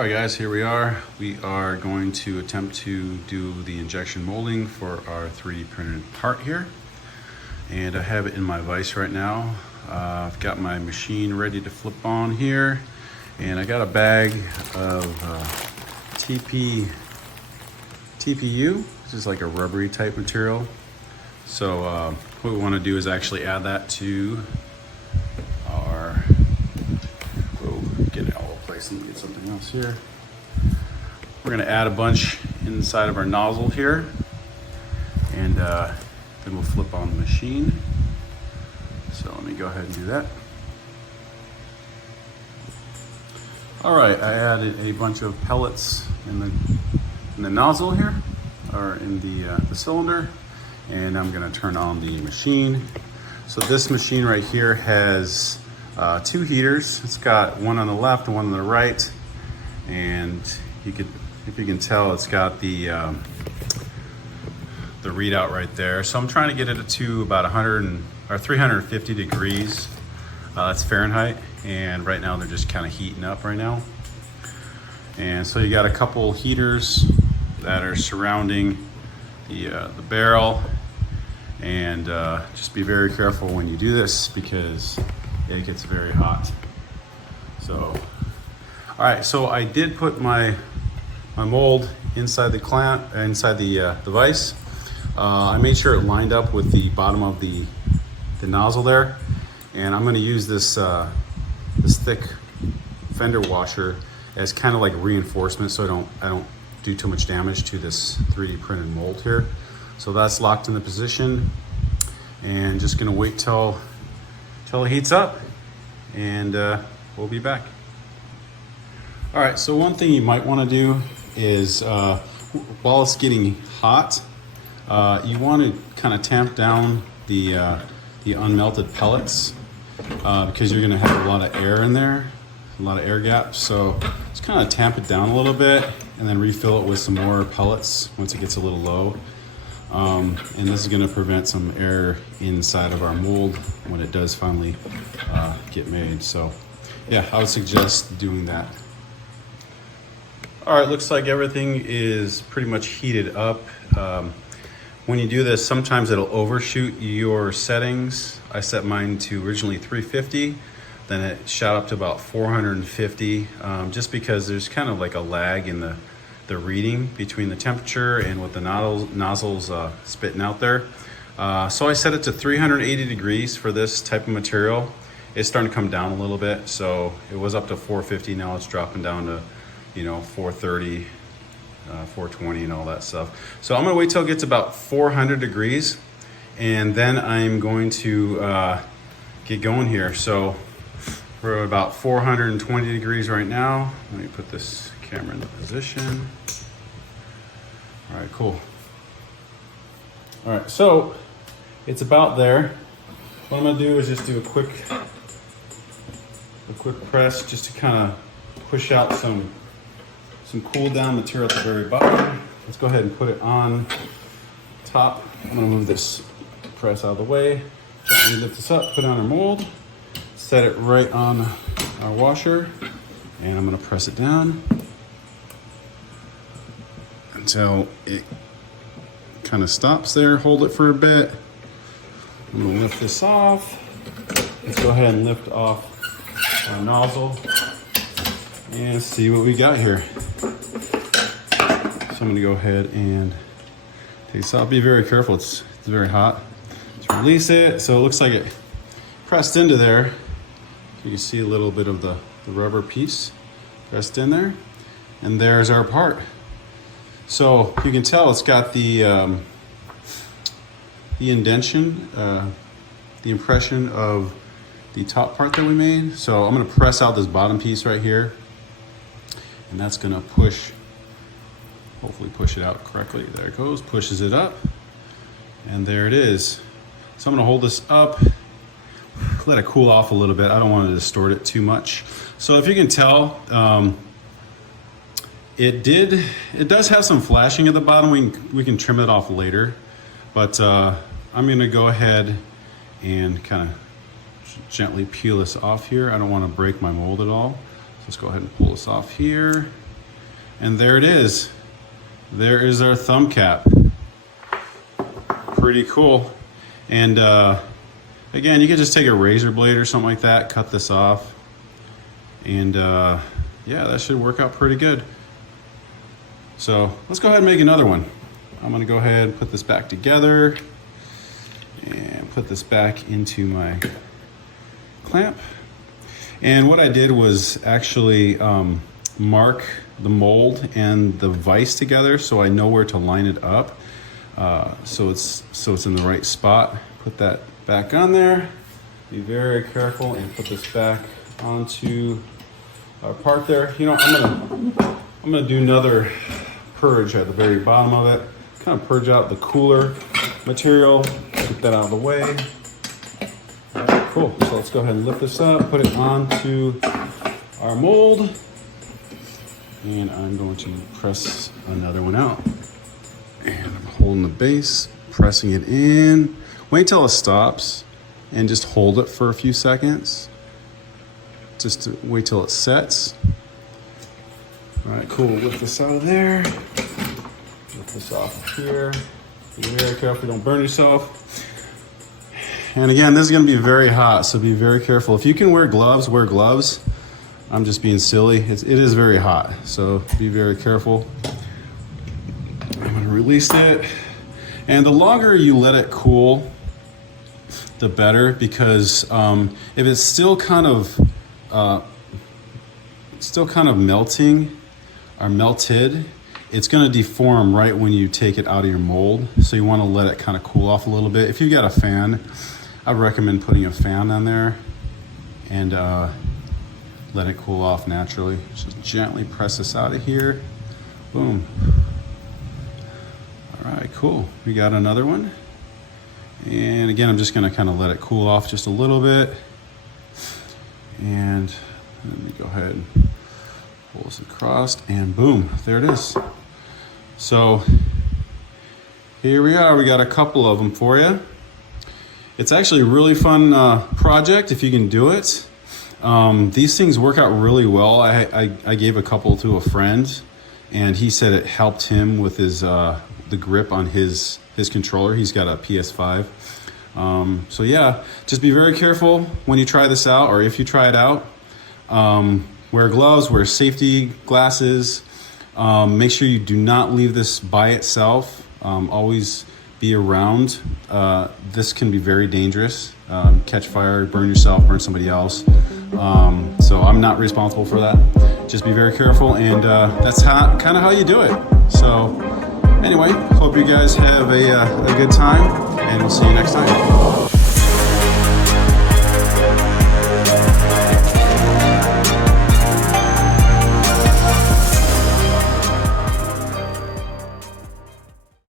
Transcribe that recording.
All right guys, here we are. We are going to attempt to do the injection molding for our 3D printed part here. And I have it in my vise right now. I've got my machine ready to flip on here. And I got a bag of TPU, which is like a rubbery type material. So what we want to do is actually add that to our, get it all over the place and get something else here. We're going to add a bunch inside of our nozzle here, and then we'll flip on the machine. So let me go ahead and do that. All right, I added a bunch of pellets in the nozzle here, or in the cylinder, and I'm going to turn on the machine. So this machine right here has two heaters. It's got one on the left and one on the right, and if you can tell, it's got the readout right there. So I'm trying to get it to about 350 degrees. That's Fahrenheit, and right now they're just kind of heating up right now. And so you got a couple heaters that are surrounding the barrel, and just be very careful when you do this because it gets very hot. So, all right, so I did put my mold inside the clamp, inside the vise. I made sure it lined up with the bottom of the nozzle there, and I'm going to use this this thick fender washer as kind of like reinforcement, so I don't do too much damage to this 3D printed mold here. So that's locked in the position, and just going to wait till it heats up, and we'll be back. All right, so one thing you might want to do is while it's getting hot, you want to kind of tamp down the unmelted pellets because you're going to have a lot of air in there, a lot of air gaps. So just kind of tamp it down a little bit and then refill it with some more pellets once it gets a little low. And this is going to prevent some air inside of our mold when it does finally get made. So yeah, I would suggest doing that. All right, looks like everything is pretty much heated up. When you do this, sometimes it'll overshoot your settings. I set mine to originally 350, then it shot up to about 450, just because there's kind of like a lag in the reading between the temperature and what the nozzle's spitting out there. So I set it to 380 degrees for this type of material. It's starting to come down a little bit, so it was up to 450, now it's dropping down to 430, 420 and all that stuff. So I'm gonna wait till it gets about 400 degrees, and then I'm going to get going here. So we're at about 420 degrees right now. Let me put this camera in the position. All right, cool. All right, so it's about there. What I'm gonna do is just do a quick press just to kind of push out some cool down material at the very bottom. Let's go ahead and put it on top. I'm gonna move this press out of the way. Gently lift this up, put it on our mold, set it right on our washer, and I'm gonna press it down until it kind of stops there. Hold it for a bit. I'm gonna lift this off. Let's go ahead and lift off our nozzle and see what we got here. So I'm gonna go ahead and take this off. Be very careful, it's very hot. Let's release it. So it looks like it pressed into there. You can see a little bit of the rubber piece pressed in there. And there's our part. So you can tell it's got the indentation, the impression of the top part that we made. So I'm gonna press out this bottom piece right here, and that's gonna hopefully push it out correctly. There it goes, pushes it up, and there it is. So I'm gonna hold this up, let it cool off a little bit. I don't want to distort it too much. So if you can tell, it does have some flashing at the bottom. We can trim it off later, but I'm gonna go ahead and kind of gently peel this off here. I don't want to break my mold at all. So let's go ahead and pull this off here. And there it is. There is our thumb cap. Pretty cool. And again, you can just take a razor blade or something like that, cut this off. And yeah, that should work out pretty good. So let's go ahead and make another one. I'm gonna go ahead and put this back together and put this back into my clamp. And what I did was actually mark the mold and the vise together so I know where to line it up. So it's in the right spot. Put that back on there. Be very careful and put this back onto our part there. You know, I'm gonna do another purge at the very bottom of it. Kind of purge out the cooler material. Get that out of the way. All right, cool. So let's go ahead and lift this up, put it onto our mold. And I'm going to press another one out. And I'm holding the base, pressing it in. Wait till it stops and just hold it for a few seconds. Just to wait till it sets. All right, cool. Lift this out of there. Lift this off here. Be very careful, don't burn yourself. And again, this is going to be very hot, so be very careful. If you can wear gloves, wear gloves. I'm just being silly. It is very hot, so be very careful. I'm gonna release it. And the longer you let it cool, the better, because if it's still kind of melting or melted, it's gonna deform right when you take it out of your mold. So you wanna let it kind of cool off a little bit. If you got a fan, I'd recommend putting a fan on there and let it cool off naturally. Just gently press this out of here. Boom. All right, cool. We got another one. And again, I'm just gonna kind of let it cool off just a little bit. And let me go ahead and pull this across, and boom, there it is. So here we are. We got a couple of them for you. It's actually a really fun project if you can do it. These things work out really well. I gave a couple to a friend, and he said it helped him with his the grip on his controller. He's got a PS5. So yeah, just be very careful when you try this out, or if you try it out. Wear gloves, wear safety glasses. Make sure you do not leave this by itself. Always be around. This can be very dangerous. Catch fire, burn yourself, burn somebody else. So I'm not responsible for that. Just be very careful, and that's kind of how you do it. So anyway, hope you guys have a good time, and we'll see you next time.